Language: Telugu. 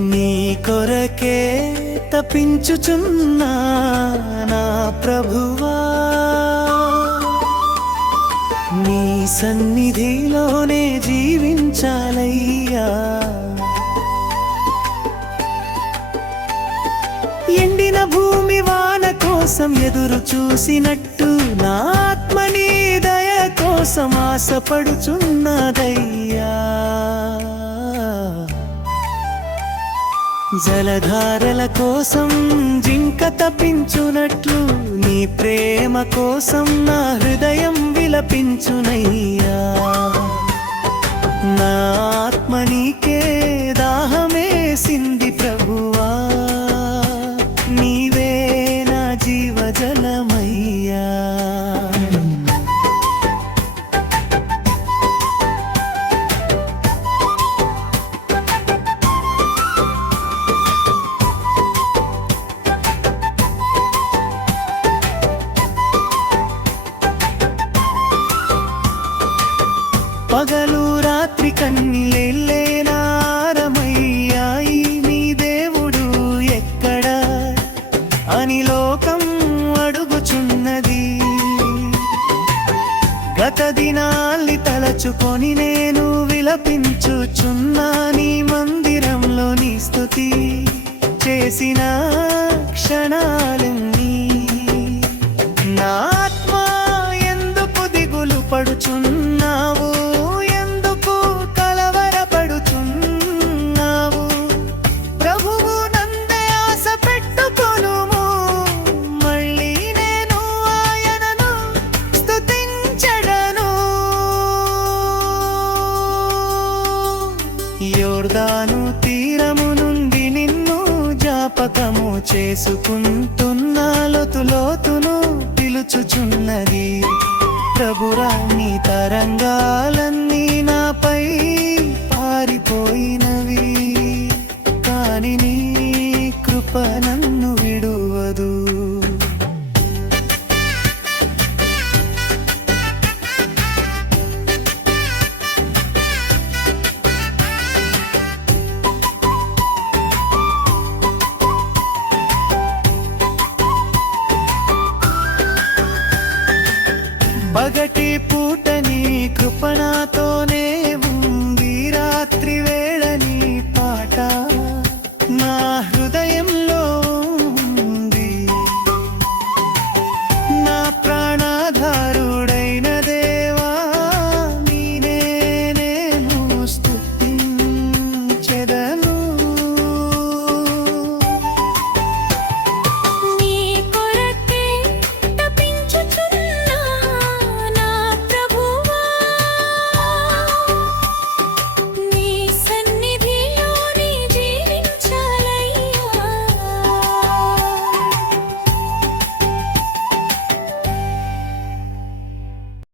నీ కొరకే తపించుచున్నా నా ప్రభువా. నీ సన్నిధిలోనే జీవించాలయ్యా. ఎండిన భూమి వాన కోసం ఎదురు చూసినట్టు నా ఆత్మ నీ దయ కోసం ఆశపడుచున్నదయ్యా. జలధారల కోసం జింక తప్పించునట్లు నీ ప్రేమ కోసం నా హృదయం విలపించునై. పగలు రాత్రి కన్నిలేనారమయ్యాయి నీ దేవుడు ఎక్కడ? అని లోకం అడుగుచున్నది. గత దినాల్ని తలచుకొని నేను విలపించుచున్నా నీ మందిరంలో నీ స్థుతి చేసిన క్ష చేసుకుంటున్న లోతులోతును పిలుచుచున్నది. ప్రభురాణి తరంగాలన్నీ నాపై పారిపోయినవి. కాని నీ పగటి పూటని కృపణతో